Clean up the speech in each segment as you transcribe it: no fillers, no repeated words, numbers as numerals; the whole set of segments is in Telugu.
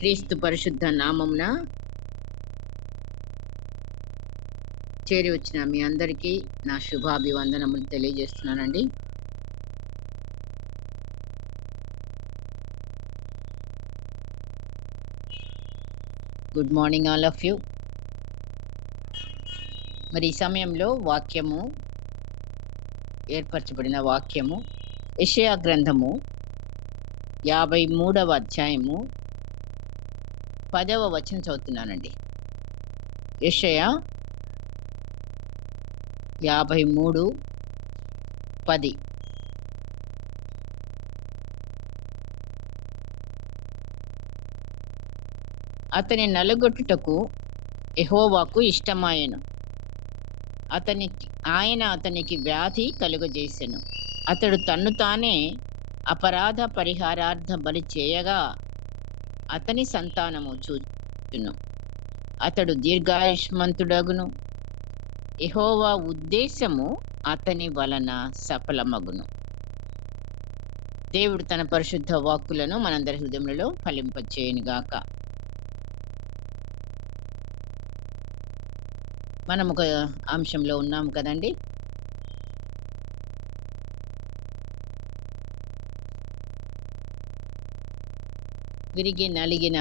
క్రీస్తు పరిశుద్ధ నామమున చేరి వచ్చిన మీ అందరికీ నా శుభాభివందనములు తెలియజేస్తున్నానండి. Good morning all of you. మరి ఈ సమయంలో వాక్యము ఏర్పరచబడిన వాక్యము యెషయా గ్రంథము 53వ అధ్యాయము 10వ వచనం చదువుతున్నానండి. యెషయా 53:10. అతని నలగొట్టుటకు యెహోవాకు ఇష్టమాయెను. ఆయన అతనికి వ్యాధి కలుగజేసెను. అతడు తన్ను తానే అపరాధ పరిహారార్థ బలి చేయగా అతని సంతానము చూచును. అతడు దీర్ఘాయుష్మంతుడగును. యెహోవా ఉద్దేశము అతని వలన సఫలమగును. దేవుడు తన పరిశుద్ధ వాక్కులను మనందరి హృదయములలో ఫలింపచేయునుగాక. మనం ఒక అంశంలో ఉన్నాం కదండి. విరిగి నలిగిన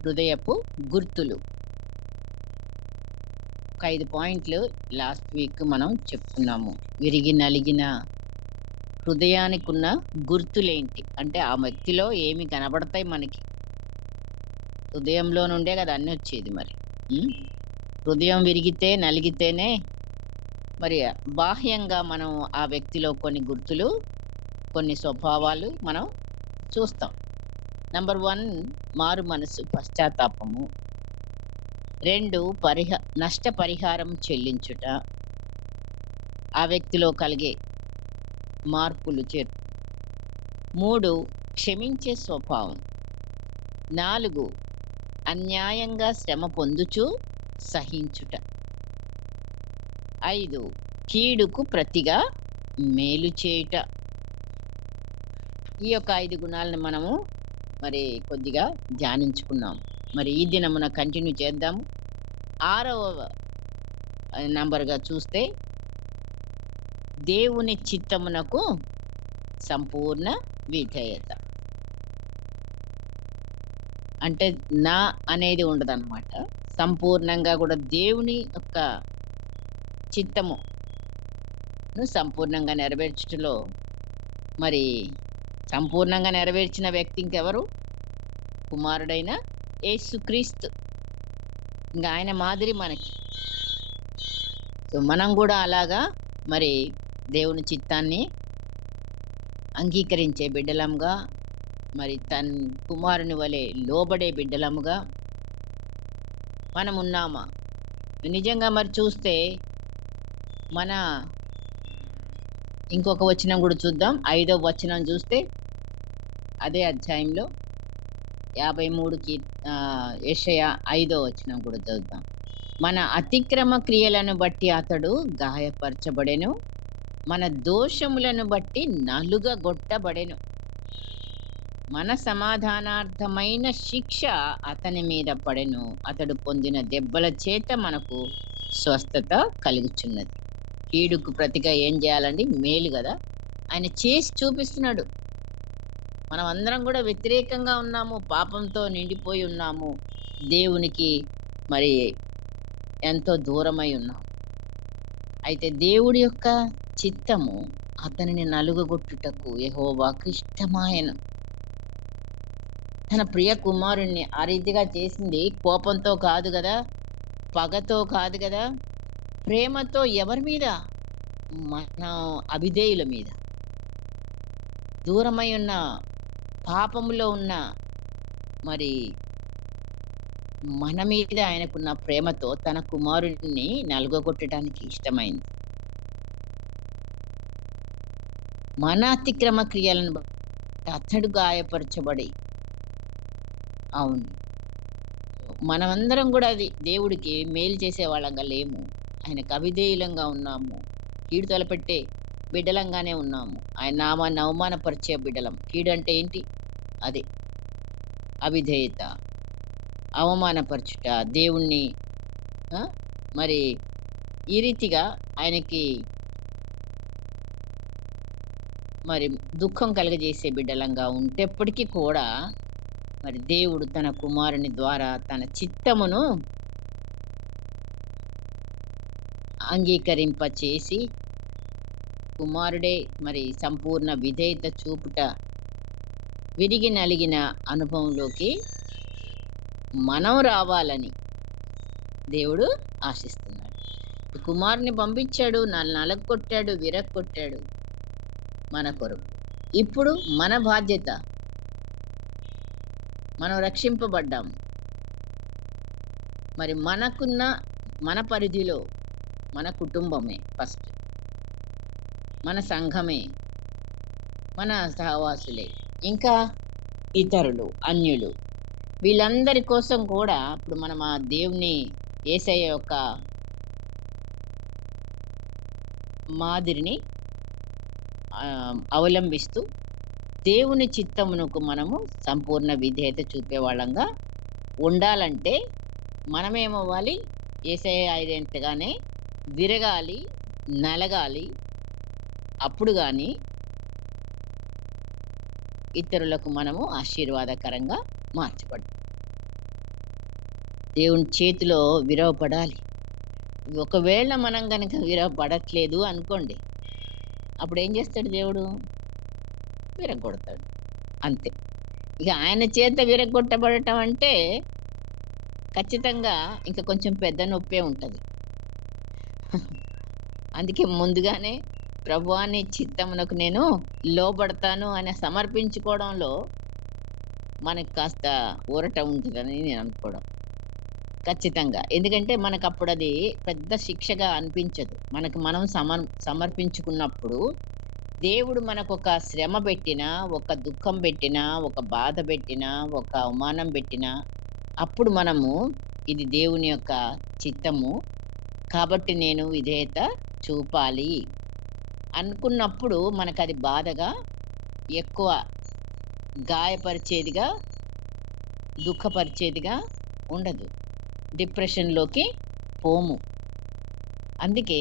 హృదయపు గుర్తులు. ఒక 5 పాయింట్లు లాస్ట్ వీక్ మనం చెప్పుకున్నాము. విరిగి నలిగిన హృదయానికి ఉన్న గుర్తులేంటి అంటే ఆ వ్యక్తిలో ఏమి కనబడతాయి మనకి? హృదయంలో నుండే కదా అన్నీ వచ్చేది. మరి హృదయం విరిగితే నలిగితేనే మరి బాహ్యంగా మనం ఆ వ్యక్తిలో కొన్ని గుర్తులు, కొన్ని స్వభావాలు మనం చూస్తాం. నంబర్ 1 మారు మనసు, పశ్చాత్తాపము. 2 నష్టపరిహారం చెల్లించుట, ఆ వ్యక్తిలో కలిగే మార్పులు 3 క్షమించే స్వభావం. 4 అన్యాయంగా శ్రమ పొందుచు సహించుట. 5 కీడుకు ప్రతిగా మేలు చేయుట. ఈ యొక్క 5 గుణాలను మనము మరి కొద్దిగా ధ్యానించుకున్నాం. మరి ఈ దినమున కంటిన్యూ చేద్దాము. 6వ నంబర్గా చూస్తే దేవుని చిత్తమునకు సంపూర్ణ విధేయత. అంటే నా అనేది ఉండదన్నమాట. సంపూర్ణంగా కూడా దేవుని యొక్క చిత్తమును సంపూర్ణంగా నెరవేర్చుటలో మరి సంపూర్ణంగా నెరవేర్చిన వ్యక్తి ఇంకెవరు? కుమారుడైన యేసుక్రీస్తు. ఇంకా ఆయన మాదిరి మనకి. సో మనం కూడా అలాగా మరి దేవుని చిత్తాన్ని అంగీకరించే బిడ్డలముగా, మరి తన కుమారుని వలె లోబడే బిడ్డలముగా మనం ఉన్నామా? నిజంగా మరి చూస్తే మన ఇంకొక వచనం కూడా చూద్దాం. 5వ వచనం చూస్తే అదే అధ్యాయంలో 53కి యెషయా 5వ వచనం కూడా చదువుతాం. మన అతిక్రమ క్రియలను బట్టి అతడు గాయపరచబడెను, మన దోషములను బట్టి నలుగగొట్టబడెను. మన సమాధానార్థమైన శిక్ష అతని మీద పడెను, అతడు పొందిన దెబ్బల చేత మనకు స్వస్థత కలుగుచున్నది. కీడుకు ప్రతిగా ఏం చేయాలండి? మేలు కదా ఆయన చేసి చూపిస్తున్నాడు. మనం అందరం కూడా వ్యతిరేకంగా ఉన్నాము, పాపంతో నిండిపోయి ఉన్నాము, దేవునికి మరి ఎంతో దూరమై ఉన్నాం. అయితే దేవుడి యొక్క చిత్తము అతనిని నలుగగొట్టుటకు యెహోవాకు ఇష్టమాయెను. తన ప్రియ కుమారుణ్ణి ఆ రీతిగా చేసింది కోపంతో కాదు కదా, పగతో కాదు కదా, ప్రేమతో. ఎవరి మీద? మన అవిధేయుల మీద. దూరమై ఉన్న, పాపములో ఉన్న మరి మన మీద ఆయనకున్న ప్రేమతో తన కుమారుడిని నలుగగొట్టడానికి ఇష్టమైంది. మన అతిక్రమ క్రియలను అతడు గాయపరచబడి. అవును, మనమందరం కూడా అది దేవుడికి మేలు చేసే వాళ్ళంగా లేము, ఆయనకు అవిధేయులంగా ఉన్నాము, కీడు తలపెట్టే బిడ్డలంగానే ఉన్నాము, ఆయన నామాన్ని అవమానపరిచే బిడ్డలం. కీడు అంటే ఏంటి? అదే అవిధేయత. అవమానపరచుట, దేవుణ్ణి ఆ! మరి ఈ రీతిగా ఆయనకి మరి దుఃఖం కలుగజేసే బిడ్డలంగా ఉంటేప్పటికి కూడా, మరి దేవుడు తన కుమారుని ద్వారా తన చిత్తమును అంగీకరింపచేసి, కుమారుడే మరి సంపూర్ణ విధేయత చూపుట, విరిగి నలిగిన అనుభవంలోకి మనం రావాలని దేవుడు ఆశిస్తున్నాడు. కుమారుని పంపించాడు, నలగొట్టాడు, విరగ్గొట్టాడు మన కొరకు. ఇప్పుడు మన బాధ్యత. మనం రక్షింపబడ్డాం. మరి మనకున్న మన పరిధిలో మన కుటుంబమే ఫస్ట్. మన సంఘమే, మన సహవాసులే, ఇంకా ఇతరులు, అన్యులు, వీళ్ళందరి కోసం కూడా ఇప్పుడు మనం ఆ దేవుని యేసయ్య యొక్క మాదిరిని అవలంబిస్తూ దేవుని చిత్తమునకు మనము సంపూర్ణ విధేయత చూపేవాళ్ళంగా ఉండాలంటే మనమేమవ్వాలి? యేసయ్య అయినట్టుగానే విరగాలి, నలగాలి. అప్పుడు గాని ఇతరులకు మనము ఆశీర్వాదకరంగా మార్చబడతాం. దేవుని చేతిలో విరవపడాలి. ఒకవేళ మనం గనక విరవపడట్లేదు అనుకోండి, అప్పుడేం చేస్తాడు దేవుడు? విరగ్గొడతాడు. అంతే. ఇక ఆయన చేత విరగ్గొట్టబడటం అంటే ఖచ్చితంగా ఇంక కొంచెం పెద్ద నొప్పే ఉంటది. అందుకే ముందుగానే ప్రభువా నీ చిత్తమునకు నేను లోబడతాను అని సమర్పించుకోవడంలో మనకు కాస్త ఊరట ఉంటుందని నేను అనుకోవడం. ఖచ్చితంగా. ఎందుకంటే మనకప్పుడు అది పెద్ద శిక్షగా అనిపించదు. మనకు మనం సమర్పించుకున్నప్పుడు దేవుడు మనకొక శ్రమ పెట్టినా, ఒక దుఃఖం పెట్టినా, ఒక బాధ పెట్టినా, ఒక అవమానం పెట్టినా, అప్పుడు మనము ఇది దేవుని యొక్క చిత్తము, కాబట్టి నేను విధేయత చూపాలి అనుకున్నప్పుడు మనకది బాధగా, ఎక్కువ గాయపరిచేదిగా, దుఃఖపరిచేదిగా ఉండదు. డిప్రెషన్‌లోకి పోము. అందుకే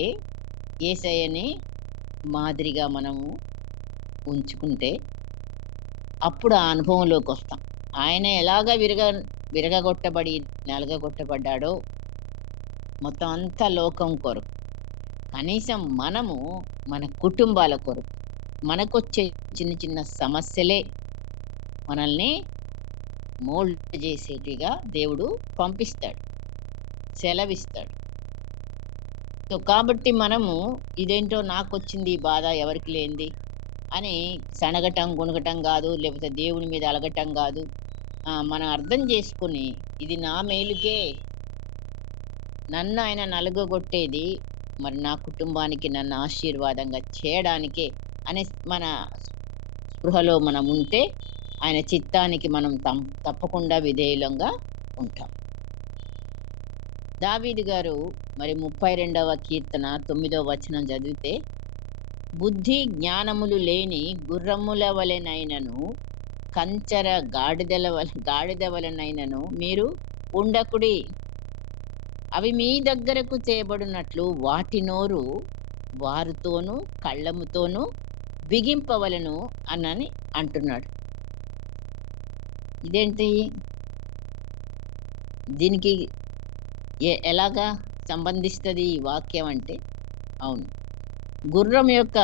యేసయ్యని మాదిరిగా మనము ఉంచుకుంటే అప్పుడు ఆ అనుభవంలోకొస్తాం. ఆయన ఎలాగ విరగగొట్టబడి, నలగగొట్టబడ్డాడో మొత్తం అంతా లోకం కొరకు. కనీసం మనము మన కుటుంబాల కొరకు, మనకొచ్చే చిన్న చిన్న సమస్యలే మనల్ని మోల్డ్ చేసేటిగా దేవుడు పంపిస్తాడు, సెలవిస్తాడు. సో, కాబట్టి మనము ఇదేంటో నాకొచ్చింది ఈ బాధ ఎవరికి లేనిది అని సణగటం, గొణగటం గాదు, లేకపోతే దేవుని మీద అలగటం గాదు. మనం అర్థం చేసుకొని ఇది నా మేలుకే, నన్ను ఆయన నలుగగొట్టేది మరి నా కుటుంబానికి నన్ను ఆశీర్వాదంగా చేయడానికే అనే మన స్పృహలో మనం ఉంటే ఆయన చిత్తానికి మనం తప్పకుండా విధేయులంగా ఉంటాం. దావీదు గారు మరి 32వ కీర్తన 9వ వచనం చదివితే, బుద్ధి జ్ఞానములు లేని గుర్రముల వలెనైనను, కంచర గాడిద వలెనైనను మీరు ఉండకుడి. అవి మీ దగ్గరకు తేబడినట్లు వాటి నోరు వారుతోనూ కళ్ళముతోనూ బిగింపవలను అని అంటున్నాడు. ఇదేంటి? దీనికి ఎలాగా సంబంధిస్తుంది ఈ వాక్యం అంటే, అవును, గుర్రం యొక్క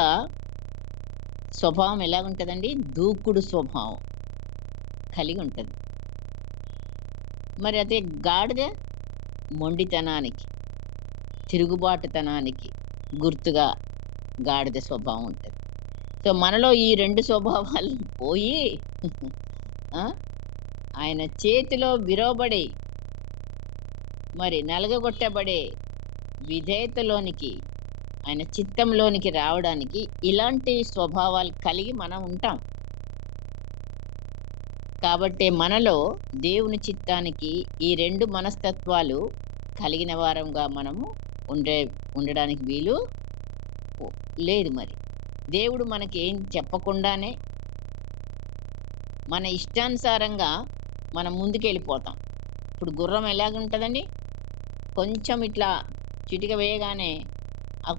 స్వభావం ఎలాగుంటుందండి? దూకుడు స్వభావం కలిగి ఉంటుంది. మరి అదే గాడిద మొండితనానికి, తిరుగుబాటుతనానికి గుర్తుగా గాడిద స్వభావం ఉంటుంది. సో మనలో ఈ 2 స్వభావాలు పోయి ఆయన చేతిలో విరవబడి మరి నలగగొట్టబడే విధేయతలోనికి, ఆయన చిత్తంలోనికి రావడానికి ఇలాంటి స్వభావాలు కలిగి మనం ఉంటాం. కాబట్టి మనలో దేవుని చిత్తానికి ఈ 2 మనస్తత్వాలు కలిగిన వారంగా మనము ఉండడానికి వీలు లేదు. మరి దేవుడు మనకి ఏం చెప్పకుండానే మన ఇష్టానుసారంగా మనం ముందుకెళ్ళిపోతాం. ఇప్పుడు గుర్రం ఎలాగుంటదండి? కొంచెం ఇట్లా చిటిక వేయగానే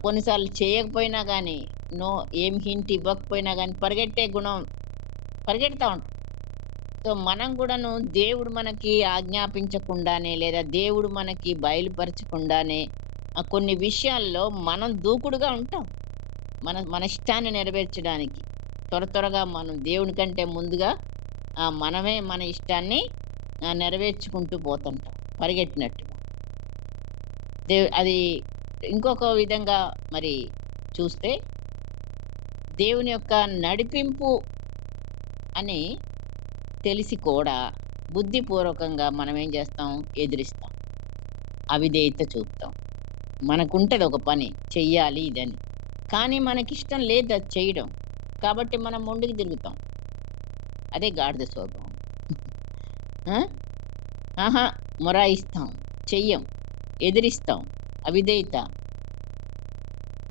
కొన్నిసార్లు చేయకపోయినా గానీ, నో ఏం హింట్ ఇవ్వకపోయినా గానీ పరిగెట్టే గుణం పరిగెడతా ఉంటాం. సో, మనం గూడాను దేవుడు మనకి ఆజ్ఞాపించకుండానే, లేదా దేవుడు మనకి బయలుపరచకుండానే కొన్ని విషయాల్లో మనం దూకుడుగా ఉంటాం. మన ఇష్టాన్ని నెరవేర్చడానికి. త్వరగా మనం దేవుని కంటే ముందుగా మనమే మన ఇష్టాన్ని నెరవేర్చుకుంటూ పోతుంటాం పరిగెట్టినట్టుగా. అది ఇంకొక విధంగా మరి చూస్తే, దేవుని యొక్క నడిపింపు అని తెలిసి కూడా బుద్ధిపూర్వకంగా మనం ఏం చేస్తాం? ఎదిరిస్తాం. అవిధేయత చూపుతాం. మనకుంటది ఒక పని చెయ్యాలి ఇదని. కానీ మనకిష్టం లేదు అది చేయడం. కాబట్టి మనం మొండికి తిరుగుతాం. అదే గాడిద స్వభావం. ఆ! ఆహా! మొరాయిస్తాం. చెయ్యం. ఎదిరిస్తాం. అవిధేయత.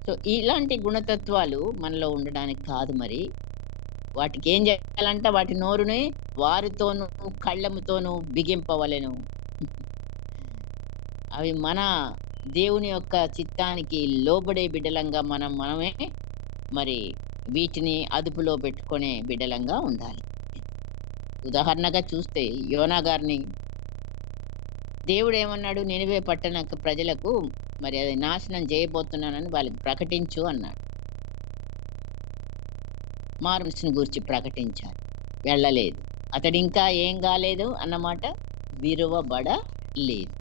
సో, ఇలాంటి గుణతత్వాలు మనలో ఉండడానికి కాదు మరి. వాటికేం జేయాలంట? వాటి నోరుని వారితోనూ, కళ్ళెముతోనూ బిగింపవలెను. అవి మన దేవుని యొక్క చిత్తానికి లోబడే బిడ్డలంగా మనమే మరి వీటిని అదుపులో పెట్టుకునే బిడ్డలంగా ఉండాలి. ఉదాహరణగా చూస్తే యోనా గారిని దేవుడేమన్నాడు? నినివే పట్టణ ప్రజలకు మరి అది నాశనం చేయబోతున్నానని వాళ్ళకి ప్రకటించు అన్నాడు. మారుమనసును గూర్చి ప్రకటించాలి. వెళ్ళలేదు. అతడింకా ఏం గాలేదు అన్నమాట? విరువబడలేదు.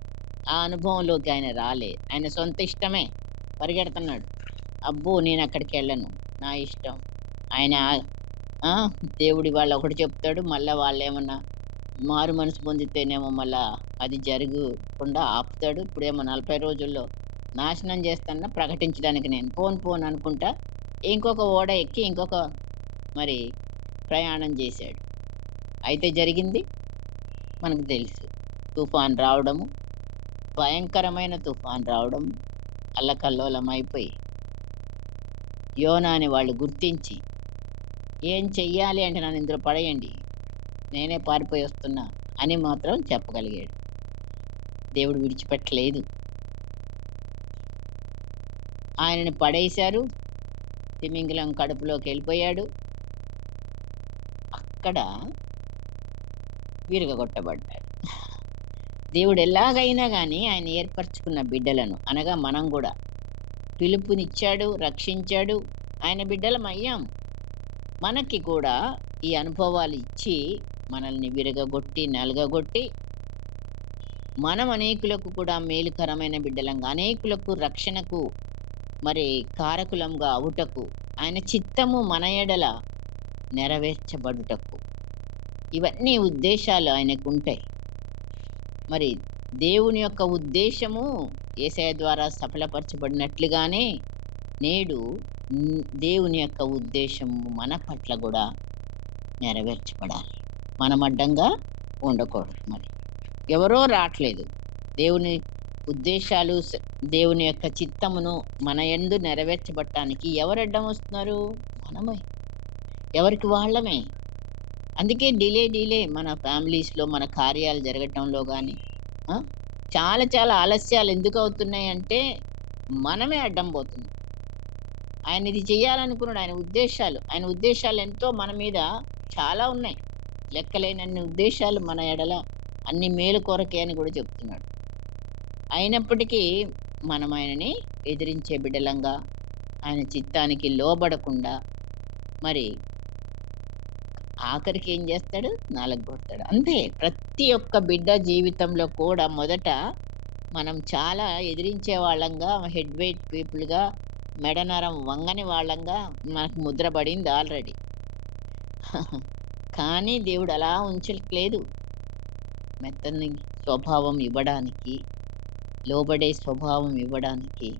ఆ అనుభవంలోకి ఆయన రాలేదు. ఆయన సొంత ఇష్టమే పరిగెడుతున్నాడు. అబ్బో! నేనక్కడికెళ్ళను. నా ఇష్టం. ఆయన ఆ! దేవుడు ఇవాళ ఒకటి చెప్తాడు. మళ్ళా వాళ్ళేమన్నా మారు మనసు పొందితేనేమో మళ్ళా అది జరగకుండా ఆపుతాడు. ఇప్పుడేమో 40 రోజుల్లో నాశనం చేస్తానన్నా ప్రకటించడానికి నేను పోను అనుకుంటా ఇంకొక ఓడ ఎక్కి ఇంకొక మరి ప్రయాణం చేశాడు. అయితే జరిగింది మనకు తెలుసు. తుఫాను రావడము, భయంకరమైన తుఫాను రావడం, అల్లకల్లోలమైపోయి యోనాని వాళ్ళు గుర్తించి, ఏం చెయ్యాలి అంటే నన్ను ఇందులో పడేయండి. నేనే పారిపోయి వస్తున్నా అని మాత్రం చెప్పగలిగాడు. దేవుడు విడిచిపెట్టలేదు. ఆయనని పడేశారు. తిమింగలం కడుపులోకెళ్ళిపోయాడు. అక్కడ విరగగొట్టబడ్డాడు. దేవుడు ఎలాగైనా గాని ఆయన ఏర్పరచుకున్న బిడ్డలను అనగా మనం గూడా పిలుపునిచ్చాడు, రక్షించాడు. ఆయన బిడ్డలమయ్యాం. మనకి కూడా ఈ అనుభవాలు ఇచ్చి మనల్ని విరగగొట్టి, నలగగొట్టి మనం అనేకులకు కూడా మేలుకరమైన బిడ్డలంగా, అనేకులకు రక్షణకు మరి కారకులంగా అవుటకు, ఆయన చిత్తము మన ఎడల నెరవేర్చబడుటకు, ఇవన్నీ ఉద్దేశాలు ఆయనకుంటాయి. మరి దేవుని యొక్క ఉద్దేశము యేసయ్య ద్వారా సఫలపరచబడినట్లుగానే నేడు దేవుని యొక్క ఉద్దేశము మన పట్ల కూడా నెరవేర్చబడాలి. మనం అడ్డంగా ఉండకూడదు. మరి ఎవరో రావట్లేదు. దేవుని ఉద్దేశాలు దేవుని యొక్క చిత్తమును మన యందు నెరవేర్చబడటానికి ఎవరు అడ్డం వస్తున్నారు? మనమే. ఎవరికి వాళ్ళమే. అందుకే డిలే మన ఫ్యామిలీస్‌లో మన కార్యాలు జరగటంలో గాని చాలా చాలా ఆలస్యాలు ఎందుకు అవుతున్నాయంటే మనమే అడ్డం పోతున్నాం. ఆయన ఇది చేయాలనుకున్నాడు. ఆయన ఉద్దేశాలు ఎంతో మన మీద చాలా ఉన్నాయి. లెక్కలేనన్ని ఉద్దేశాలు మన ఎడల అన్ని మేలు కొరకే అని కూడా చెప్తున్నాడు. అయినప్పటికీ మనం ఆయనని ఎదిరించే బిడ్డలంగా, ఆయన చిత్తానికి లోబడకుండా మరి ఆఖరికి ఏం చేస్తాడు? నలగొడతాడు. అంతే. ప్రతి ఒక్క బిడ్డ జీవితంలో కూడా మొదట మనం చాలా ఎదిరించే వాళ్ళంగా, హెడ్ వెయిట్ పీపుల్‌గా, మెడనరం వంగని వాళ్ళంగా మనకు ముద్ర పడింది ఆల్రెడీ. కానీ దేవుడు అలా ఉంచట్లేదు. మెత్తని స్వభావం ఇవ్వడానికి, లోబడే స్వభావం ఇవ్వడానికి,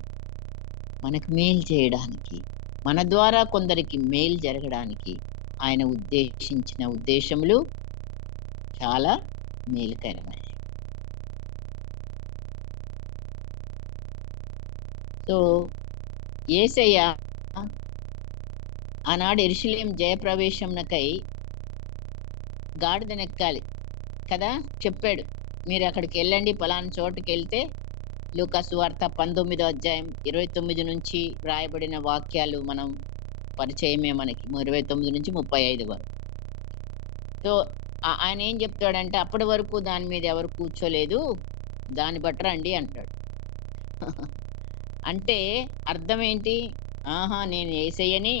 మనకు మేలు చేయడానికి, మన ద్వారా కొందరికి మేలు జరగడానికి ఆయన ఉద్దేశించిన ఉద్దేశములు చాలా మేలుకరమైనవి. సో, యేసయ్య ఆనాడు యెరూషలేము జయప్రవేశమునకై గాడిదనెక్కాలి కదా! చెప్పాడు. మీరు అక్కడికి వెళ్ళండి, పలానా చోటుకి వెళ్తే లూకా సువార్త 19వ అధ్యాయం 29 నుంచి రాయబడిన వాక్యాలు మనం పరిచయమే మనకి 29 నుంచి 35 వరకు. సో ఆయన ఏం చెప్తాడంటే, అప్పటి వరకు దాని మీద ఎవరు కూర్చోలేదు, దాన్ని బట్టి రండి అంటాడు. అంటే అర్థం ఏంటి? ఆహా, నేను యేసయ్యని,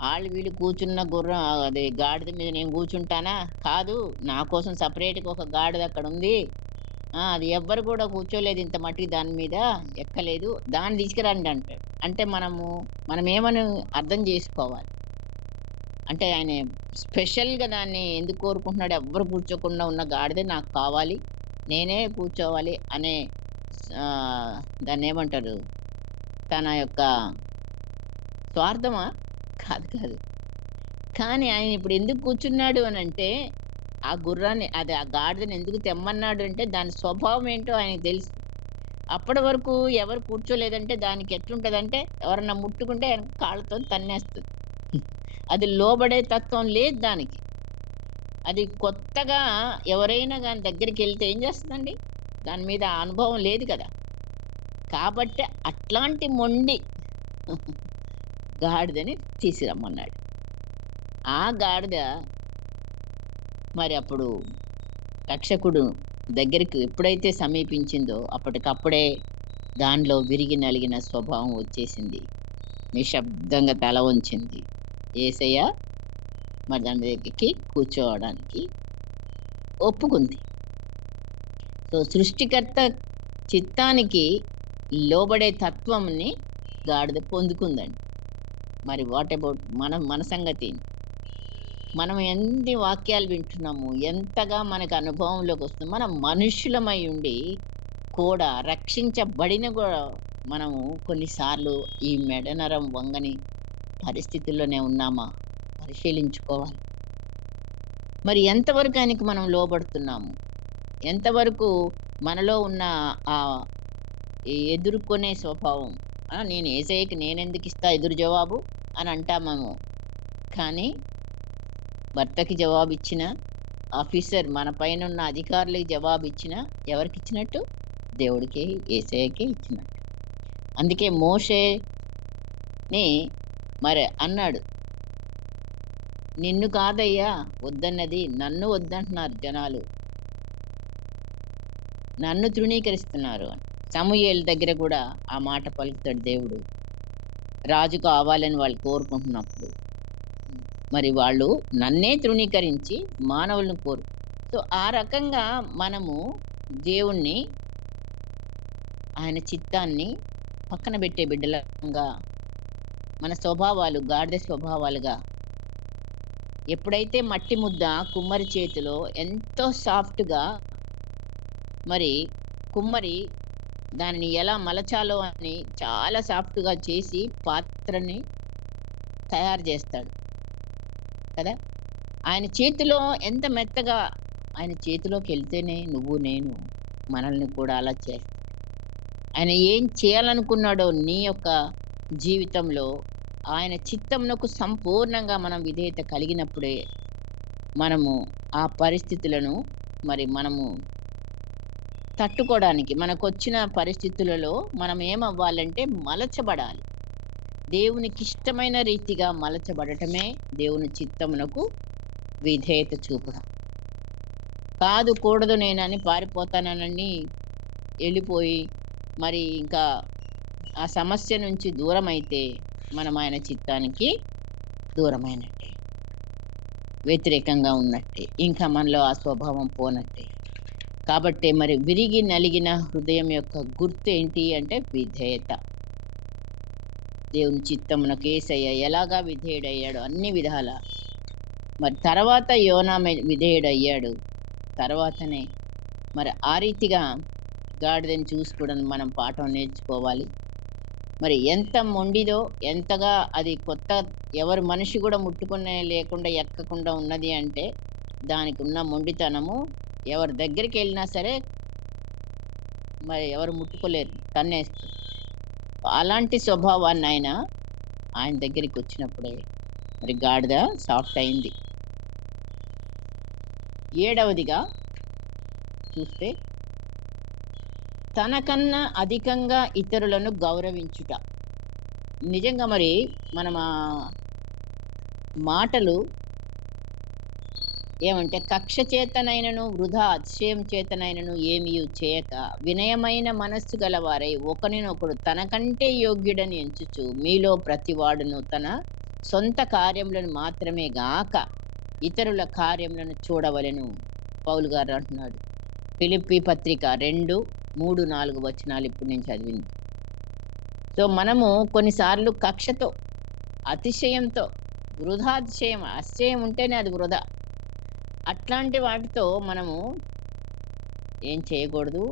ఆళ్ళు వీళ్ళు కూర్చున్న గుర్రం అదే గాడిద మీద నేను కూర్చుంటానా? కాదు, నా కోసం సెపరేట్‌గా ఒక గాడిద అక్కడుంది. అది ఎవ్వరు కూడా కూర్చోలేదు ఇంత మట్టికి దాని మీద, ఎక్కలేదు. దాన్ని తీసుకురండి అంటాడు. అంటే మనం ఏమని అర్థం చేసుకోవాలి? అంటే ఆయన స్పెషల్‌గా దాన్ని ఎందుకు కోరుకుంటున్నాడు? ఎవ్వరు కూర్చోకుండా ఉన్న గాడిదే నాకు కావాలి, నేనే కూర్చోవాలి అనే దాన్నేమంటారు? తన యొక్క స్వార్థమా? కాదు, కాదు. కానీ ఆయన ఇప్పుడు ఎందుకు కూర్చున్నాడు అనంటే, ఆ గుర్రాన్ని ఆ గాడిదని ఎందుకు తెమ్మన్నాడు అంటే, దాని స్వభావం ఏంటో ఆయనకు తెలుసు. అప్పటి వరకు ఎవరు కూర్చోలేదంటే దానికి ఎట్లుంటదంటే, ఎవరన్నా ముట్టుకుంటే ఎనక కాళ్ళతో తన్నేస్తది. అది లోబడే తత్వం లేదు దానికి. అది కొత్తగా ఎవరైనా గాని దగ్గరికెళ్తే ఏం చేస్తదండి? దాని మీద అనుభవం లేదు కదా! కాబట్టి అట్లాంటి మొండి గాడిదని తీసుకురమ్మన్నాడు. ఆ గాడిద మరి అప్పుడు రక్షకుడు దగ్గరికి ఎప్పుడైతే సమీపించిందో అప్పటికప్పుడే దానిలో విరిగి నలిగిన స్వభావం వచ్చేసింది. నిశ్శబ్దంగా తల వంచింది. యేసయ్య మరి దాని దగ్గరికి కూర్చోవడానికి ఒప్పుకుంది. సో సృష్టికర్త చిత్తానికి లోబడే తత్వంని గాడిద పొందుకుందండి. మరి వాట్ అబౌట్ మన సంగతి? మనం ఎన్ని వాక్యాలు వింటున్నాము, ఎంతగా మనకు అనుభవంలోకి వస్తుంది. మనం మనుష్యులమై ఉండి కూడా రక్షించబడిన కూడా మనము కొన్నిసార్లు ఈ మెడనరం వంగని పరిస్థితుల్లోనే ఉన్నామా పరిశీలించుకోవాలి. మరి ఎంతవరకు ఆయనకి మనం లోబడుతున్నాము? ఎంతవరకు మనలో ఉన్న ఆ ఎదుర్కొనే స్వభావం? నేను యేసయ్యకి నేనెందుకు ఇస్తా ఎదురు జవాబు అని అంటామేమో. కానీ భర్తకి జవాబిచ్చిన ఆఫీసర్, మన పైనున్న అధికారులకి జవాబిచ్చినా ఎవరికిచ్చినట్టు? దేవుడికే, యేసయ్యకే ఇచ్చినట్టు. అందుకే మోషేని మరి అన్నాడు, నిన్ను కాదయ్యా వద్దన్నది, నన్ను వద్దంటున్నారు జనాలు, నన్ను తృణీకరిస్తున్నారు అని. సమూయేలు దగ్గర కూడా ఆ మాట పలుకుతాడు దేవుడు. రాజు కావాలని వాళ్ళు కోరుకుంటున్నప్పుడు మరి వాళ్ళు నన్నే తృణీకరించి మానవులను సో ఆ రకంగా మనము దేవుణ్ణి, ఆయన చిత్తాన్ని పక్కన పెట్టే బిడ్డలంగా మన స్వభావాలు గాడిద స్వభావాలుగా, ఎప్పుడైతే మట్టి ముద్ద కుమ్మరి చేతిలో ఎంతో సాఫ్ట్‌గా మరి కుమ్మరి దానిని ఎలా మలచాలో అని చాలా సాఫ్ట్‌గా చేసి పాత్రని తయారు చేస్తాడు కదా! ఆయన చేతిలో ఎంత మెత్తగా, ఆయన చేతిలోకెళ్తేనే నువ్వు నేను మనల్ని కూడా అలా చేస్తాడు. ఆయన ఏం చేయాలనుకున్నాడో నీ యొక్క జీవితంలో ఆయన చిత్తమునకు సంపూర్ణంగా మనం విధేయత కలిగినప్పుడే మనము ఆ పరిస్థితులను మరి మనము తట్టుకోవడానికి, మనకొచ్చిన పరిస్థితులలో మనం ఏమవ్వాలంటే మలచబడాలి. దేవునికి ఇష్టమైన రీతిగా మలచబడటమే దేవుని చిత్తమునకు విధేయత చూపడం. కాదు, కూడదు నేనని పారిపోతానని వెళ్ళిపోయి మరి ఇంకా ఆ సమస్య నుంచి దూరమైతే మనం ఆయన చిత్తానికి దూరమైనట్టే, వ్యతిరేకంగా ఉన్నట్టే, ఇంకా మనలో ఆ స్వభావం పోనట్టే. కాబట్టి మరి విరిగి నలిగిన హృదయం యొక్క గుర్తు ఏంటి అంటే విధేయత. దేవుని చిత్తమునకు యేసయ్య ఎలాగా విధేయుడయ్యాడు అన్ని విధాల, మరి తర్వాత యోనా విధేయుడయ్యాడు. తర్వాతనే మరి ఆ రీతిగా గాడిదని చూసి కూడా మనం పాఠం నేర్చుకోవాలి. మరి ఎంత మొండిదో, ఎంతగా అది కొత్త, ఎవరు మనిషి కూడా ముట్టుకునే లేకుండా ఎక్కకుండా ఉన్నది అంటే దానికి ఉన్న మొండితనము ఎవరి దగ్గరికి వెళ్ళినా సరే మరి ఎవరు ముట్టుకోలేరు, తన్నేస్తుంది. అలాంటి స్వభావాన్ని ఆయన దగ్గరికి వచ్చినప్పుడే మరి గాడిద సాఫ్ట్ అయింది. 7వదిగా చూస్తే తనకన్నా అధికంగా ఇతరులను గౌరవించుట. నిజంగా మరి మనం మాటలు ఏమంటే కక్ష చేతనైనను వృధా అతిశయం చేతనైనను ఏమియు చేయక వినయమైన మనస్సు గలవారై ఒకనినొకడు తనకంటే యోగ్యుడని ఎంచుచు మీలో ప్రతివాడును తన సొంత కార్యములను మాత్రమే గాక ఇతరుల కార్యములను చూడవలెను. పౌలు గారు అంటున్నాడు. ఫిలిప్పీ పత్రిక 2:3-4 వచనాలు ఇప్పుడు నేను చదివింది. సో మనము కొన్నిసార్లు కక్షతో, అతిశయంతో, వృధా అతిశయం ఉంటేనే అది వృధా. అట్లాంటి వాటితో మనము ఏం చేయకూడదు.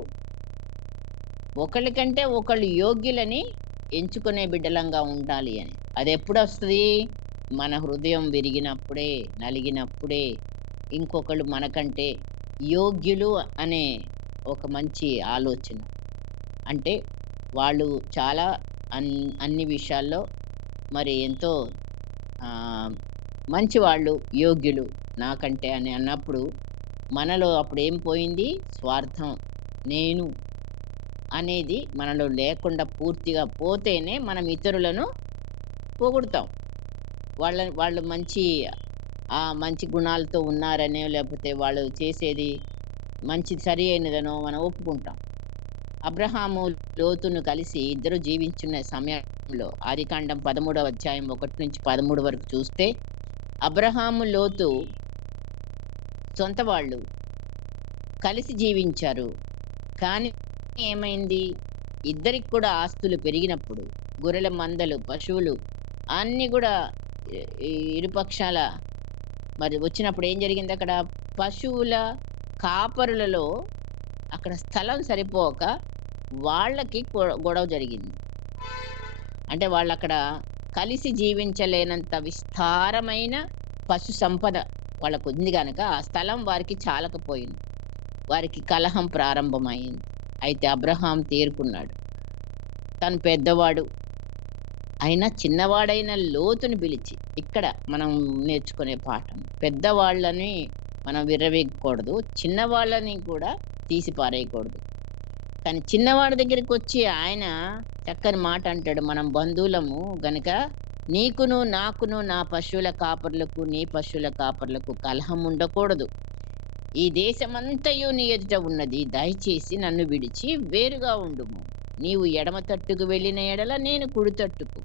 ఒకళ్ళకంటే ఒకళ్ళు యోగ్యులని ఎంచుకునే బిడ్డలంగా ఉండాలి అని. అది ఎప్పుడు వస్తుంది? మన హృదయం విరిగినప్పుడే, నలిగినప్పుడే, ఇంకొకళ్ళు మనకంటే యోగ్యులు అనే ఒక మంచి ఆలోచన. అంటే వాళ్ళు చాలా అన్ని విషయాల్లో మరి ఎంతో మంచి వాళ్ళు, యోగ్యులు నాకంటే అని అన్నప్పుడు మనలో అప్పుడు ఏం పోయింది? స్వార్థం, నేను అనేది మనలో లేకుండా పూర్తిగా పోతేనే మనం ఇతరులను పొగుడుతాం. వాళ్ళు మంచి గుణాలతో ఉన్నారనే, లేకపోతే వాళ్ళు చేసేది మంచి సరి అయినదనో మనం ఒప్పుకుంటాం. అబ్రహాము లోతును కలిసి ఇద్దరు జీవించిన సమయంలో ఆదికాండం 13వ అధ్యాయం 1-13 వరకు చూస్తే అబ్రహాము లోతు సొంత వాళ్ళు కలిసి జీవించారు. కానీ ఏమైంది? ఇద్దరికి కూడా ఆస్తులు పెరిగినప్పుడు గొర్రెల మందలు, పశువులు అన్నీ కూడా ఇరుపక్షాల మరి వచ్చినప్పుడు ఏం జరిగింది? అక్కడ పశువుల కాపరులలో అక్కడ స్థలం సరిపోక వాళ్ళకి గొడవ జరిగింది. అంటే వాళ్ళు అక్కడ కలిసి జీవించలేనంత విస్తారమైన పశు సంపద వాళ్ళకు ఉంది కనుక ఆ స్థలం వారికి చాలకపోయింది. వారికి కలహం ప్రారంభమైంది. అయితే అబ్రహాం తేరుకున్నాడు. తను పెద్దవాడు అయినా చిన్నవాడైన లోతుని పిలిచి, ఇక్కడ మనం నేర్చుకునే పాఠం, పెద్దవాళ్ళని మనం విర్రవీగకూడదు, చిన్నవాళ్ళని కూడా తీసి పారేయకూడదు. కానీ చిన్నవాడి దగ్గరికి వచ్చి ఆయన చక్కని మాట అంటాడు, మనం బంధువులము గనుక నీకును నాకును నా పశువుల కాపర్లకు నీ పశువుల కాపర్లకు కలహం ఉండకూడదు. ఈ దేశమంతయు నీ ఎదుట ఉన్నది, దయచేసి నన్ను విడిచి వేరుగా ఉండుము. నీవు ఎడమ తట్టుకు వెళ్ళిన ఎడల నేను కుడి తట్టుకు,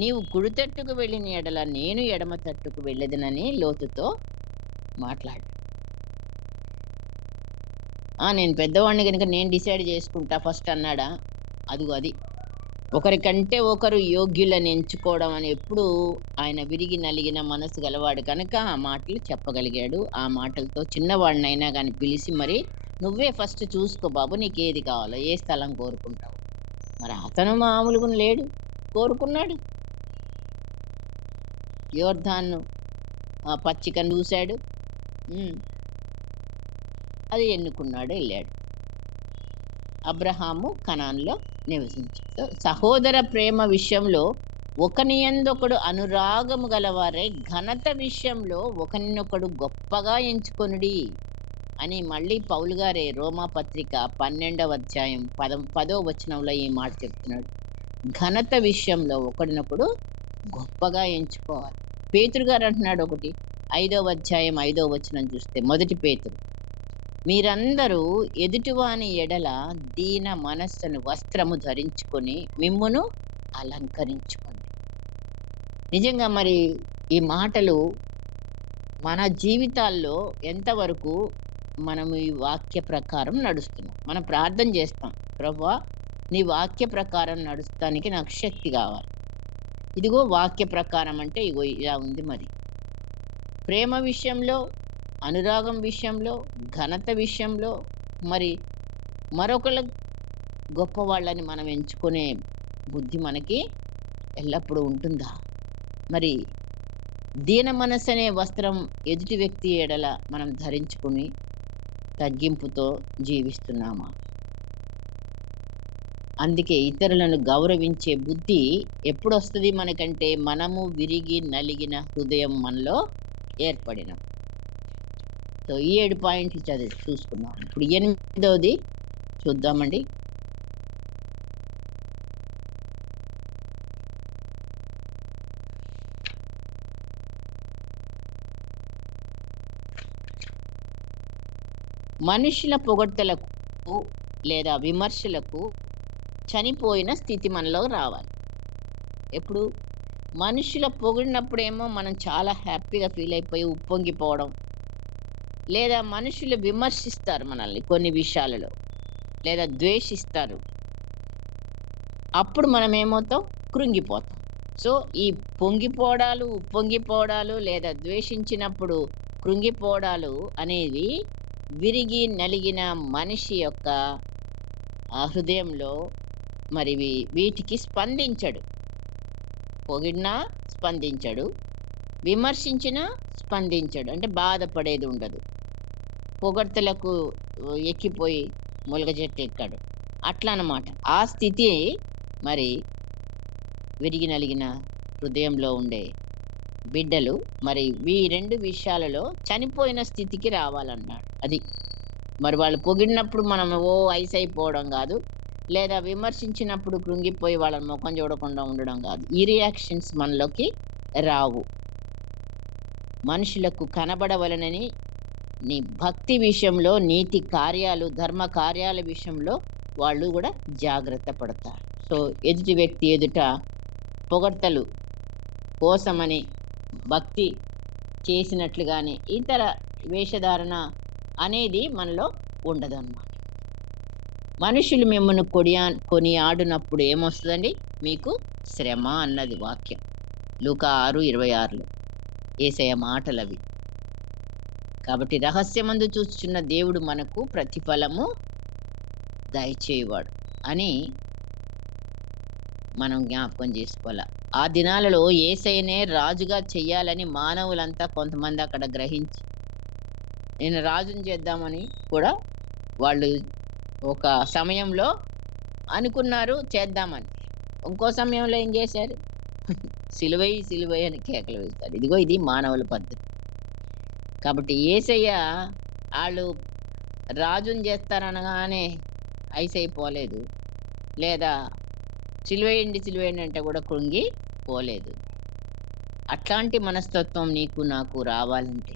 నీవు కుడి తట్టుకు వెళ్ళిన ఎడల నేను ఎడమ తట్టుకు వెళ్ళేదనని లోతుతో మాట్లాడు. నేను పెద్దవాడిని కనుక నేను డిసైడ్ చేసుకుంటా ఫస్ట్ అన్నాడా? అది ఒకరికంటే ఒకరు యోగ్యులను ఎంచుకోవడం అని ఎప్పుడు ఆయన విరిగి నలిగిన మనసు గలవాడు కనుక ఆ మాటలు చెప్పగలిగాడు. ఆ మాటలతో చిన్నవాడినైనా కానీ పిలిచి, మరి నువ్వే ఫస్ట్ చూసుకో బాబు, నీకు ఏది కావాలో, ఏ స్థలం కోరుకుంటావు. మరి అతను మామూలుగా లేడు, కోరుకున్నాడు. యోర్దాను పచ్చికను చూశాడు, అది ఎన్నుకున్నాడు, వెళ్ళాడు. అబ్రహాము కనాన్లో నివసించాడు. సహోదర ప్రేమ విషయంలో ఒకనియందొకడు అనురాగము గలవారే ఘనత విషయంలో ఒకరినొకడు గొప్పగా ఎంచుకొనుడి అని మళ్ళీ పౌలు గారే రోమా పత్రిక 12వ అధ్యాయం 10వ వచనంలో ఈ మాట చెప్తున్నాడు. ఘనత విషయంలో ఒకడినొకడు గొప్పగా ఎంచుకోవాలి. పేతురు గారు అంటున్నాడు ఒకటి 5వ అధ్యాయం 5వ వచనం చూస్తే, మొదటి పేతురు, మీరందరూ ఎదుటివాని ఎడల దీన మనస్సును వస్త్రము ధరించుకొని మిమ్మును అలంకరించుకోండి. నిజంగా మరి ఈ మాటలు మన జీవితాల్లో ఎంతవరకు మనం ఈ వాక్య ప్రకారం నడుస్తున్నాం? మనం ప్రార్థన చేస్తాం, ప్రభువా నీ వాక్య ప్రకారం నడుస్తానికి నాకు శక్తి కావాలి. ఇదిగో వాక్య ప్రకారం అంటే ఇగో ఇలా ఉంది. మరి ప్రేమ విషయంలో, అనురాగం విషయంలో, ఘనత విషయంలో, మరి మరొకళ్ళ గొప్పవాళ్ళని మనం ఎంచుకునే బుద్ధి మనకి ఎల్లప్పుడూ ఉంటుందా? మరి దీన మనస్సు అనే వస్త్రం ఎదుటి వ్యక్తి ఎడల మనం ధరించుకుని తగ్గింపుతో జీవిస్తున్నామా? అందుకే ఇతరులను గౌరవించే బుద్ధి ఎప్పుడు వస్తుంది మనకంటే మనము విరిగి నలిగిన హృదయం మనలో ఏర్పడిన. సో ఈ 7 పాయింట్లు చూసుకుందాం. ఇప్పుడు 8వది చూద్దామండి. మనుషుల పొగడ్తలకు లేదా విమర్శలకు చనిపోయిన స్థితి మనలో రావాలి. ఎప్పుడు మనుషుల పొగిడినప్పుడేమో మనం చాలా హ్యాపీగా ఫీల్ అయిపోయి ఉప్పొంగిపోవడం, లేదా మనుషులు విమర్శిస్తారు మనల్ని కొన్ని విషయాలలో, లేదా ద్వేషిస్తారు. అప్పుడు మనం ఏమవుతాం? కృంగిపోతాం. సో ఈ పొంగిపోవడాలు, ఉప్పొంగిపోవడాలు లేదా ద్వేషించినప్పుడు కృంగిపోవడాలు అనేవి విరిగి నలిగిన మనిషి యొక్క హృదయంలో మరి వీటికి స్పందించడు. పొగిడినా స్పందించడు, విమర్శించినా స్పందించడు. అంటే బాధపడేది ఉండదు. పొగడ్తలకు ఎక్కిపోయి మొలగ చెట్టు ఎక్కాడు అట్లా అన్నమాట. ఆ స్థితి మరి విరిగి నలిగిన హృదయంలో ఉండే బిడ్డలు మరి ఈ 2 విషయాలలో చనిపోయిన స్థితికి రావాలన్నాడు. అది మరి వాళ్ళు పొగిడినప్పుడు మనం ఐస్ అయిపోవడం కాదు, లేదా విమర్శించినప్పుడు కృంగిపోయి వాళ్ళ ముఖం చూడకుండా ఉండడం కాదు. ఈ రియాక్షన్స్ మనలోకి రావు. మనుషులకు కనబడవలనని నీ భక్తి విషయంలో, నీతి కార్యాలు, ధర్మ కార్యాల విషయంలో వాళ్ళు కూడా జాగ్రత్త పడతారు. సో ఎదుటి వ్యక్తి ఎదుట పొగడ్తలు కోసమని భక్తి చేసినట్లుగానే ఇతర వేషధారణ అనేది మనలో ఉండదన్నమాట. మనుషులు మిమ్మల్ని కొని ఆడునప్పుడు ఏమొస్తుందండి? మీకు శ్రమ అన్నది వాక్యం. లూకా 6:26లో యేసయ్య మాటలవి. కాబట్టి రహస్యమందు చూస్తున్న దేవుడు మనకు ప్రతిఫలము దయచేయవాడు అని మనం జ్ఞాపకం చేసుకోవాలి. ఆ దినాలలో యేసయ్యనే రాజుగా చెయ్యాలని మానవులంతా కొంతమంది అక్కడ గ్రహించి నేను రాజుని చేద్దామని కూడా వాళ్ళు ఒక సమయంలో అనుకున్నారు చేద్దామని. ఇంకో సమయంలో ఏం చేశారు? సిలువై అని కేకలు వేస్తారు. ఇది మానవుల పద్ధతి. కాబట్టి యేసయ్య వాళ్ళు రాజుని చేస్తారనగానే ఐసైపోలేదు, లేదా సిలువేయండి అంటే కూడా కృంగి పోలేదు. అట్లాంటి మనస్తత్వం నీకు నాకు రావాలంటే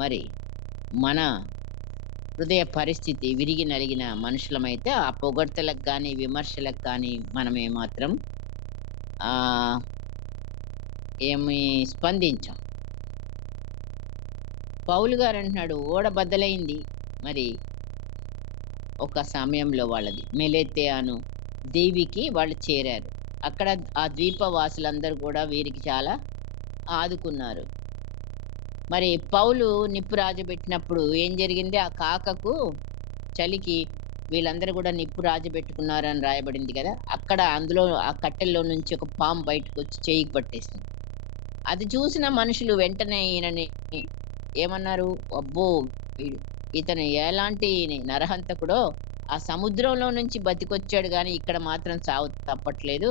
మరి మన హృదయ పరిస్థితి విరిగి నలిగిన మనుషులమైతే ఆ పొగడ్తలకు కానీ విమర్శలకు కానీ మనం ఏమాత్రం ఏమి స్పందించాం. పౌలు గారు అంటున్నాడు, ఓడ బద్దలైంది. మరి ఒక సమయంలో వాళ్ళది మెలేతేయాను దీవికి వాళ్ళు చేరారు. అక్కడ ఆ ద్వీపవాసులందరూ కూడా వీరికి చాలా ఆదుకున్నారు. మరి పౌలు నిప్పు రాజబెట్టినప్పుడు ఏం జరిగింది? ఆ కాకకు చలికి వీళ్ళందరూ కూడా నిప్పు రాజబెట్టుకున్నారు అని రాయబడింది కదా. అక్కడ అందులో ఆ కట్టెల్లో నుంచి ఒక పాము బయటకు వచ్చి చేయికి పట్టేసింది. అది చూసిన మనుషులు వెంటనే ఈయనని ఏమన్నారు? అబ్బో, ఇతను ఎలాంటి నరహంతకుడో, ఆ సముద్రంలో నుంచి బతికొచ్చాడు కానీ ఇక్కడ మాత్రం సావు తప్పట్లేదు,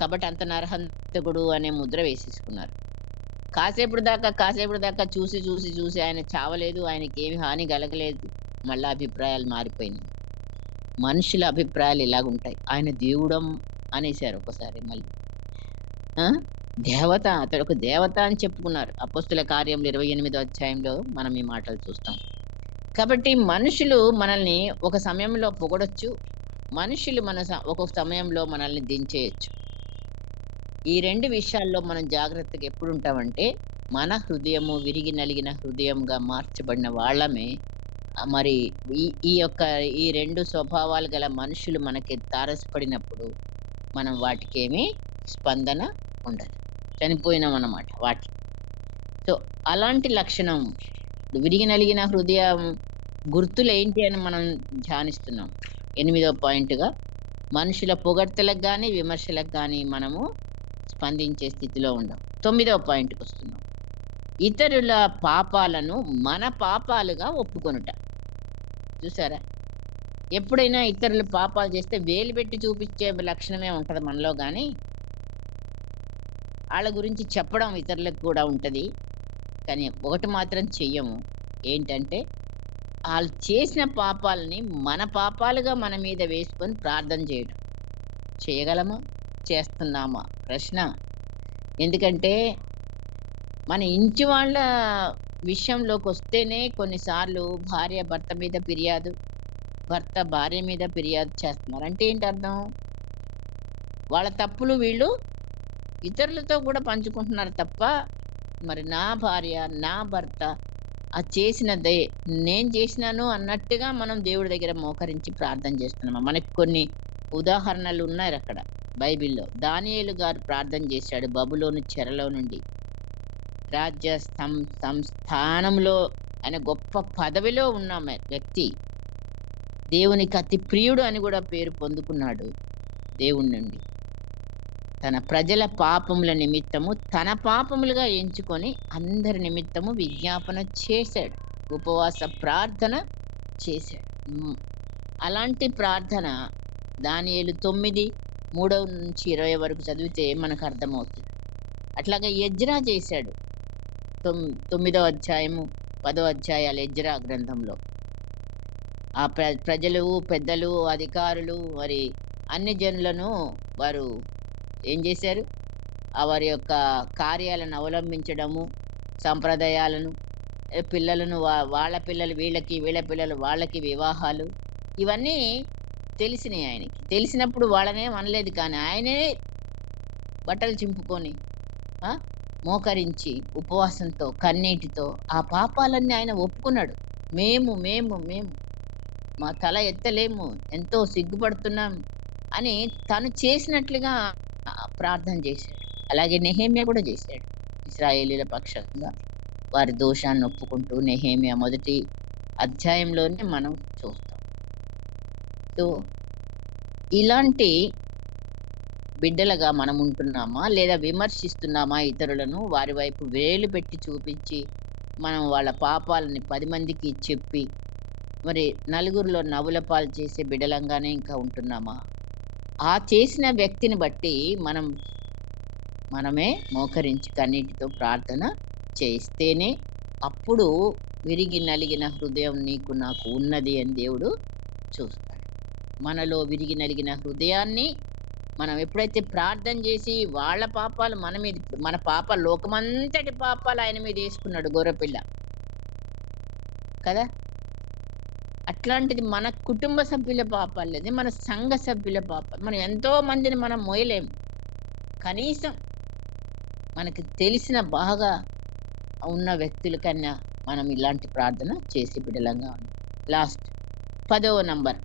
కాబట్టి అంత నరహంతకుడు అనే ముద్ర వేసేసుకున్నారు. కాసేపటి దాకా చూసి ఆయన చావలేదు, ఆయనకి ఏమి హాని కలగలేదు. మళ్ళా అభిప్రాయాలు మారిపోయినాయి. మనుషుల అభిప్రాయాలు ఇలాగుంటాయి. ఆయన దేవుడం అనేసారు ఒకసారి. మళ్ళీ దేవత, అతడు ఒక దేవత అని చెప్పుకున్నారు. అపోస్తుల కార్యములు 28వ అధ్యాయంలో మనం ఈ మాటలు చూస్తాం. కాబట్టి మనుషులు మనల్ని ఒక సమయంలో పొగడొచ్చు, మనుషులు ఒక సమయంలో మనల్ని దించేయచ్చు. ఈ 2 విషయాల్లో మనం జాగ్రత్తగా ఎప్పుడు ఉంటామంటే, మన హృదయము విరిగి నలిగిన హృదయంగా మార్చబడిన వాళ్ళమే. మరి ఈ 2 స్వభావాలు గల మనుషులు మనకి తారసపడినప్పుడు మనం వాటికేమీ స్పందన ఉండదు, చనిపోయినాం అన్నమాట వాటి. సో అలాంటి లక్షణం విరిగి నలిగిన హృదయం గుర్తులు ఏంటి అని మనం ధ్యానిస్తున్నాం. 8వ పాయింట్గా మనుషుల పొగడ్తలకు కానీ విమర్శలకు కానీ మనము స్పందించే స్థితిలో ఉండం. 9వ పాయింట్కి వస్తున్నాం. ఇతరుల పాపాలను మన పాపాలుగా ఒప్పుకొనుట. చూసారా? ఎప్పుడైనా ఇతరులు పాపాలు చేస్తే వేలు పెట్టి చూపించే లక్షణమే ఉంటుంది మనలో, కానీ వాళ్ళ గురించి చెప్పడం ఇతరులకు కూడా ఉంటుంది. కానీ ఒకటి మాత్రం చెయ్యము. ఏంటంటే, ఆళ్ళు చేసిన పాపాలని మన పాపాలుగా మన మీద వేసుకొని ప్రార్థన చేయడం. చేయగలమా? చేస్తున్నామా? ప్రశ్న. ఎందుకంటే, మన ఇంటి వాళ్ళ విషయంలోకొస్తేనే కొన్నిసార్లు భార్య భర్త మీద ఫిర్యాదు, భర్త భార్య మీద ఫిర్యాదు చేస్తున్నారు. అంటే ఏంటి అర్థం? వాళ్ళ తప్పులు వీళ్ళు ఇతరులతో కూడా పంచుకుంటున్నారు తప్ప, మరి నా భార్య, నా భర్త చేసినదే నేను చేసినాను అన్నట్టుగా మనం దేవుడి దగ్గర మోకరించి ప్రార్థన చేస్తున్నామా? మనకు కొన్ని ఉదాహరణలు ఉన్నాయక్కడ బైబిల్‌లో. దానియేలు గారు ప్రార్థన చేశాడు బబులోను చెరలో నుండి. రాజ్య సంస్థానంలో ఆయన గొప్ప పదవిలో ఉన్న వ్యక్తి. దేవునికి అతి ప్రియుడు అని కూడా పేరు పొందుకున్నాడు దేవుని నుండి. తన ప్రజల పాపముల నిమిత్తము తన పాపములుగా ఎంచుకొని అందరి నిమిత్తము విజ్ఞాపన చేశాడు. ఉపవాస ప్రార్థన చేశాడు. అలాంటి ప్రార్థన దానియేలు 9:3-20 వరకు చదివితే మనకు అర్థమవుతుంది. అట్లాగే ఎజ్రా చేశాడు. 9వ అధ్యాయము 10వ అధ్యాయాలు ఎజ్రా గ్రంథంలో. ఆ ప్రజలు, పెద్దలు, అధికారులు మరి అన్ని జనులను వారు ఏం చేశారు? వారి యొక్క కార్యాలను అవలంబించడము, సంప్రదాయాలను, పిల్లలను వాళ్ళ పిల్లలు వీళ్ళకి, వీళ్ళ పిల్లలు వాళ్ళకి వివాహాలు ఇవన్నీ తెలిసినాయి ఆయనకి. తెలిసినప్పుడు వాళ్ళనేం అనలేదు, కానీ ఆయనే బట్టలు చింపుకొని మోకరించి ఉపవాసంతో కన్నీటితో ఆ పాపాలన్నీ ఆయన ఒప్పుకున్నాడు. మేము మేము మేము మా తల ఎత్తలేము, ఎంతో సిగ్గుపడుతున్నాం అని తను చేసినట్లుగా ప్రార్థన చేశాడు. అలాగే నెహెమ్యా కూడా చేశాడు. ఇశ్రాయేలీయుల పక్షంగా వారి దోషాన్ని ఒప్పుకుంటూ నెహెమ్యా 1వ అధ్యాయంలోనే మనం చూస్తాం. సో ఇలాంటి బిడ్డలుగా మనం ఉంటున్నామా, లేదా విమర్శిస్తున్నామా ఇతరులను? వారి వైపు వేలు పెట్టి చూపించి మనం వాళ్ళ పాపాలని 10 మందికి చెప్పి మరి నలుగురిలో నవ్వుల పాలు చేసే బిడ్డలంగానే ఇంకా ఉంటున్నామా? ఆ చేసిన వ్యక్తిని బట్టి మనమే మోకరించి కన్నీటితో ప్రార్థన చేస్తేనే అప్పుడు విరిగి నలిగిన హృదయం నీకు నాకు ఉన్నది అని దేవుడు చూస్తాడు. మనలో విరిగి నలిగిన హృదయాన్ని మనం ఎప్పుడైతే ప్రార్థన చేసి వాళ్ళ పాపాలు మన లోకమంతటి పాపాలు ఆయన మీద వేసుకున్నాడు గొర్రెపిల్ల కదా. అట్లాంటిది మన కుటుంబ సభ్యుల పాపాలు లేదు, మన సంఘ సభ్యుల పాపాలు. మనం ఎంతో మందిని మనం మోయలేము. కనీసం మనకి తెలిసిన బాగా ఉన్న వ్యక్తుల కన్నా మనం ఇలాంటి ప్రార్థన చేసి బిడ్డలంగా ఉన్నాం. లాస్ట్ 10వ నంబర్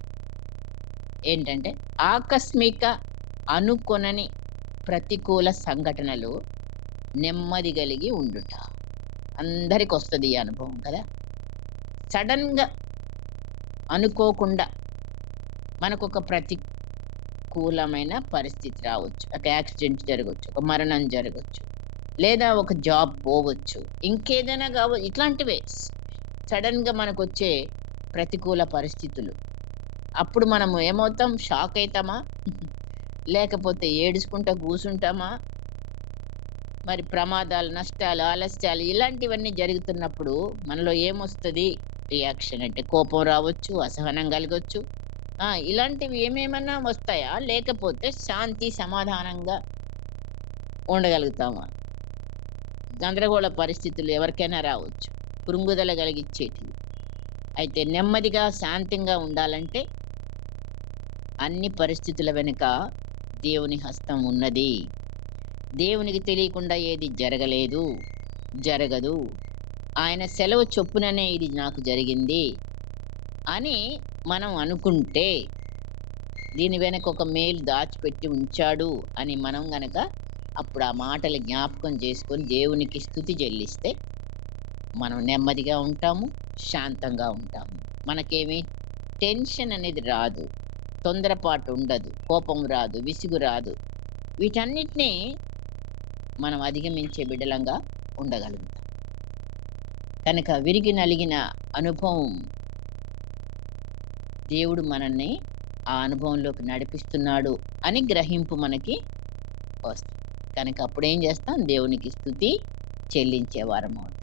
ఏంటంటే, ఆకస్మిక అనుకొనని ప్రతికూల సంఘటనలు నెమ్మది కలిగి ఉండుట. అందరికి వస్తుంది ఈ అనుభవం కదా. సడన్గా అనుకోకుండా మనకు ఒక ప్రతికూలమైన పరిస్థితి రావచ్చు. ఒక యాక్సిడెంట్ జరగవచ్చు, ఒక మరణం జరగవచ్చు, లేదా ఒక జాబ్ పోవచ్చు, ఇంకేదైనా కావచ్చు. ఇట్లాంటివే సడన్గా మనకు వచ్చే ప్రతికూల పరిస్థితులు. అప్పుడు మనము ఏమవుతాం? షాక్ అవుతామా? లేకపోతే ఏడుచుకుంటా కూసుంటామా? మరి ప్రమాదాలు, నష్టాలు, ఆలస్యాలు ఇలాంటివన్నీ జరుగుతున్నప్పుడు మనలో ఏమొస్తుంది రియాక్షన్? అంటే కోపం రావచ్చు, అసహనం కలగవచ్చు, ఇలాంటివి ఏమేమన్నా వస్తాయా? లేకపోతే శాంతి సమాధానంగా ఉండగలుగుతామా? గందరగోళ పరిస్థితులు ఎవరికైనా రావచ్చు, కృంగుదల కలిగించేటివి. అయితే నెమ్మదిగా శాంతంగా ఉండాలంటే అన్ని పరిస్థితుల వెనుక దేవుని హస్తం ఉన్నది. దేవునికి తెలియకుండా ఏది జరగలేదు, జరగదు. ఆయన సెలవు చొప్పుననే ఇది నాకు జరిగింది అని మనం అనుకుంటే, దీని వెనక ఒక మేలు దాచిపెట్టి ఉంచాడు అని మనం గనక అప్పుడు ఆ మాటలు జ్ఞాపకం చేసుకొని దేవునికి స్తుతి చెల్లిస్తే మనం నెమ్మదిగా ఉంటాము, శాంతంగా ఉంటాము. మనకేమి టెన్షన్ అనేది రాదు, తొందరపాటు ఉండదు, కోపం రాదు, విసుగు రాదు. వీటన్నిటినీ మనం అధిగమించే బిడ్డలంగా ఉండగలుగుతాం. కనుక విరిగి నలిగిన అనుభవం దేవుడు మనల్ని ఆ అనుభవంలోకి నడిపిస్తున్నాడు అని గ్రహింపు మనకి వస్తుంది. కనుక అప్పుడు ఏం చేస్తాం? దేవునికి స్తుతి చెల్లించే వారం అవుతాం.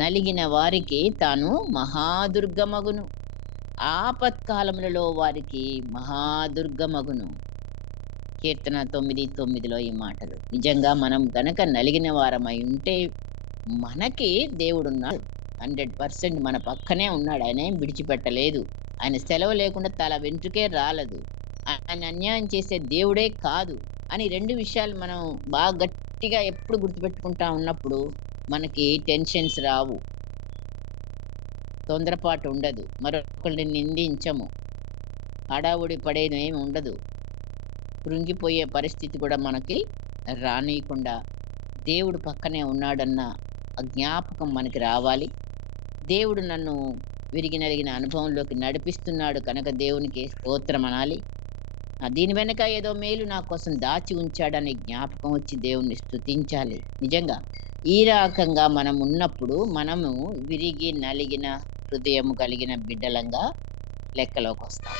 నలిగిన వారికి తాను మహాదుర్గమగును. ఆపత్కాలములలో వారికి మహాదుర్గమగును. కీర్తన 9:9లో ఈ మాటలు. నిజంగా మనం గనక నలిగిన వారమై ఉంటే మనకి దేవుడున్నాడు. 100% మన పక్కనే ఉన్నాడు. ఆయనేం విడిచిపెట్టలేదు. ఆయన సెలవు లేకుండా తల వెంట్రుకే రాలదు. ఆయన అన్యాయం చేసే దేవుడే కాదు అని 2 విషయాలు మనం బాగా గట్టిగా ఎప్పుడు గుర్తుపెట్టుకుంటా ఉన్నప్పుడు మనకి టెన్షన్స్ రావు. తొందరపాటు ఉండదు. మరొకళ్ళని నిందించము. హడావుడి పడేదేమి ఉండదు. కృంగిపోయే పరిస్థితి కూడా మనకి రానీయకుండా దేవుడు పక్కనే ఉన్నాడన్న ఆ జ్ఞాపకం మనకి రావాలి. దేవుడు నన్ను విరిగి నలిగిన అనుభవంలోకి నడిపిస్తున్నాడు కనుక దేవునికి స్తోత్రం అనాలి. దీని వెనక ఏదో మేలు నా కోసం దాచి ఉంచాడని జ్ఞాపకం వచ్చి దేవుణ్ణి స్తుతించాలి. నిజంగా ఈ రకంగా మనం ఉన్నప్పుడు మనము విరిగి నలిగిన హృదయం కలిగిన బిడ్డలంగా లెక్కలోకి వస్తాం.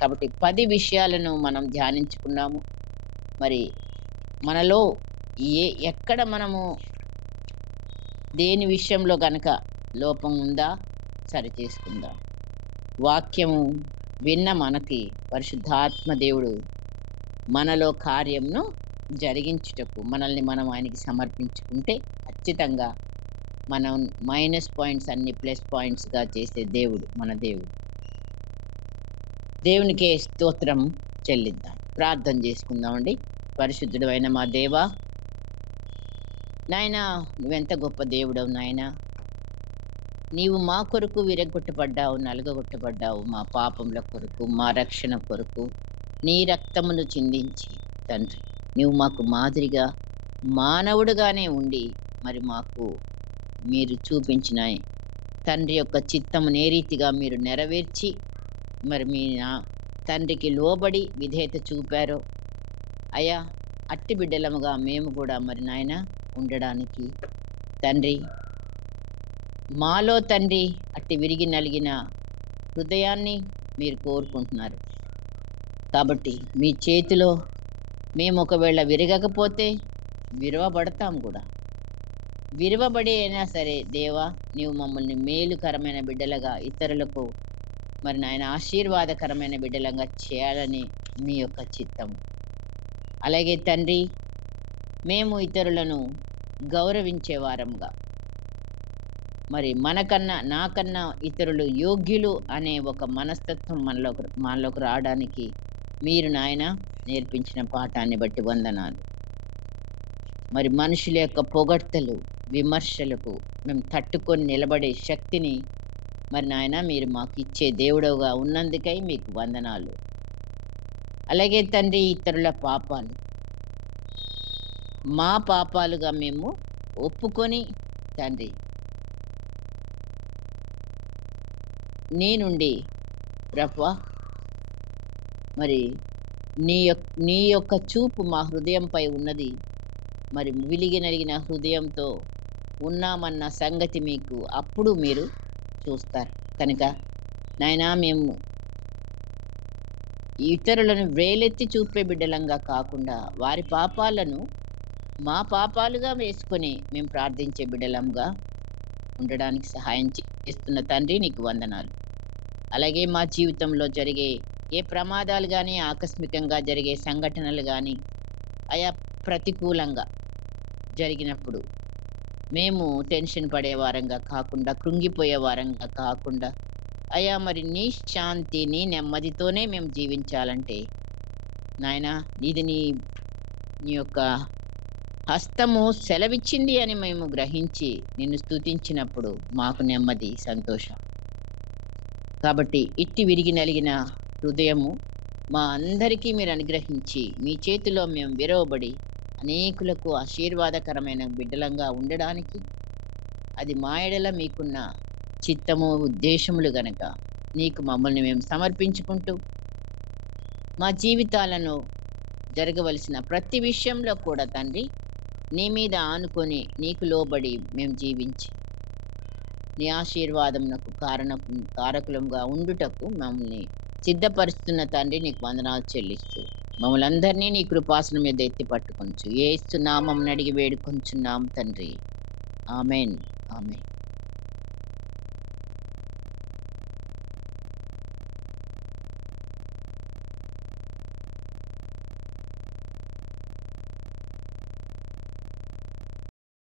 కాబట్టి 10 విషయాలను మనం ధ్యానించుకున్నాము. మరి మనలో ఎక్కడ మనము దేని విషయంలో గనక లోపం ఉందా సరిచేసుకుందాం. వాక్యము విన్న మనకి పరిశుద్ధాత్మ దేవుడు మనలో కార్యంను జరిగించుటకు మనల్ని మనం ఆయనకి సమర్పించుకుంటే ఖచ్చితంగా మనం మైనస్ పాయింట్స్ అన్ని ప్లస్ పాయింట్స్గా చేసే దేవుడు మన దేవుడు. దేవునికే స్తోత్రం చెల్లిద్దాం. ప్రార్థన చేసుకుందామండి. పరిశుద్ధుడు అయిన మా దేవా, నాయనా నువ్వెంత గొప్ప దేవుడవు నాయనా. నీవు మా కొరకు విరగొట్టబడ్డావు, నలుగగొట్టబడ్డావు. మా పాపముల కొరకు, మా రక్షణ కొరకు నీ రక్తమును చిందించి తండ్రి నీవు మాకు మాదిరిగా మానవుడుగానే ఉండి మరి మాకు మీరు చూపించిన తండ్రి యొక్క చిత్తమును ఏ రీతిగా మీరు నెరవేర్చి మరి మీ తండ్రికి లోబడి విధేయత చూపారో అయ్యా, అట్టి బిడ్డలముగా మేము కూడా మరి నాయన ఉండడానికి తండ్రి మాలో తండ్రి అట్టి విరిగి నలిగిన హృదయాన్ని మీరు కోరుకుంటున్నారు. కాబట్టి మీ చేతిలో మేము ఒకవేళ విరగకపోతే విరవబడతాం కూడా. విరవబడి అయినా సరే దేవా, నీవు మమ్మల్ని మేలుకరమైన బిడ్డలుగా ఇతరులకు మరి నాయన ఆశీర్వాదకరమైన బిడ్డలుగా చేయాలని మీ యొక్క చిత్తం. అలాగే తండ్రి మేము ఇతరులను గౌరవించే వారంగా మరి మనకన్నా నాకన్నా ఇతరులు యోగ్యులు అనే ఒక మనస్తత్వం మనలోకి రావడానికి మీరు నాయన నేర్పించిన పాఠాన్ని బట్టి వందనాలు. మరి మనుషుల యొక్క పొగడ్తలు విమర్శలకు మేము తట్టుకొని నిలబడే శక్తిని మరి నాయన మీరు మాకు ఇచ్చే దేవుడుగా ఉన్నందుకై మీకు వందనాలు. అలాగే తండ్రి ఇతరుల పాపాలు మా పాపాలుగా మేము ఒప్పుకొని తండ్రి నీ నుండి ప్రభువా మరి నీ యొక్క చూపు మా హృదయంపై ఉన్నది. మరి విలిగి నలిగిన హృదయంతో ఉన్నామన్న సంగతి మీకు అప్పుడు మీరు చూస్తారు కనుక నాయనా మేము ఇతరులను వేలెత్తి చూపే బిడ్డలంగా కాకుండా వారి పాపాలను మా పాపాలుగా వేసుకొని మేము ప్రార్థించే బిడ్డలంగా ఉండడానికి సహాయం చేస్తున్న తండ్రి నీకు వందనాలు. అలాగే మా జీవితంలో జరిగే ఏ ప్రమాదాలు కానీ ఆకస్మికంగా జరిగే సంఘటనలు కానీ ఆయా ప్రతికూలంగా జరిగినప్పుడు మేము టెన్షన్ పడే వారంగా కాకుండా కృంగిపోయే వారంగా కాకుండా అయ్యా మరి నీ శాంతి నీ నెమ్మదితోనే మేము జీవించాలంటే నాయన ఇది నీ యొక్క హస్తము సెలవిచ్చింది అని మేము గ్రహించి నిన్ను స్తుతించినప్పుడు మాకు నెమ్మది సంతోషం. కాబట్టి ఇట్టి విరిగి నలిగిన హృదయము మా అందరికీ మీరు అనుగ్రహించి మీ చేతిలో మేము విరవబడి అనేకులకు ఆశీర్వాదకరమైన బిడ్డలంగా ఉండడానికి అది మా ఎడల మీకున్న చిత్తము ఉద్దేశములు గనక నీకు మమ్మల్ని మేము సమర్పించుకుంటూ మా జీవితాలను జరగవలసిన ప్రతి విషయంలో కూడా తండ్రి నీ మీద ఆనుకొని నీకు లోబడి మేము జీవించి నీ ఆశీర్వాదమునకు కారకులంగా ఉండుటకు మమ్మల్ని సిద్ధపరుస్తున్న తండ్రి నీకు వందనాలు చెల్లిస్తూ మమ్మల్ని అందరినీ నీ కృపాసనం మీద ఎత్తి పట్టుకొంచు యేసు నామమున అడిగి వేడుకొంచున్నాం తండ్రి. ఆమెన్. ఆమెన్.